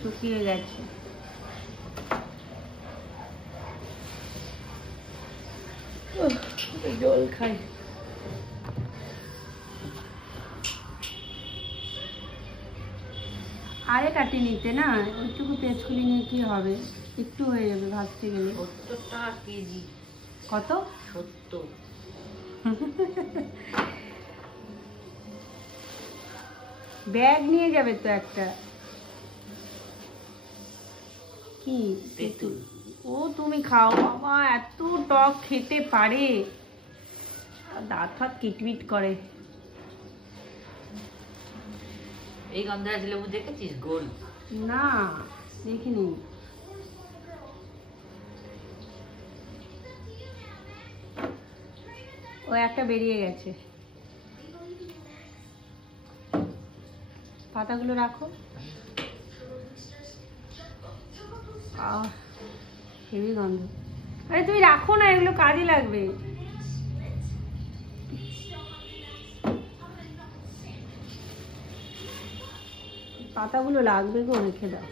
শুকিয়ে গেছে। জল খাই। আরে কাটি নিতে না, ওইটুকু পেঁচকুলি নিয়ে কি হবে, একটু হয়ে যাবে ভাজতে গেলে। 70 টাকা কেজি। কত? 70। ব্যাগ নিয়ে যাবে তো একটা। কি তেঁতুল? ও তুমি খাও বাবা, এত টক খেতে পারে, দাঁত ফাত কিটমিট করে। এই গন্ধরাজ লেবু দেখেছিস গোল? না দেখিনি। ও একটা বেরিয়ে গেছে। পাতাগুলো রাখো। হেভি গন্ধ। আরে তুমি রাখো না, এগুলো কাজে লাগবে। পাতাগুলো লাগবে গো, রেখে দাও।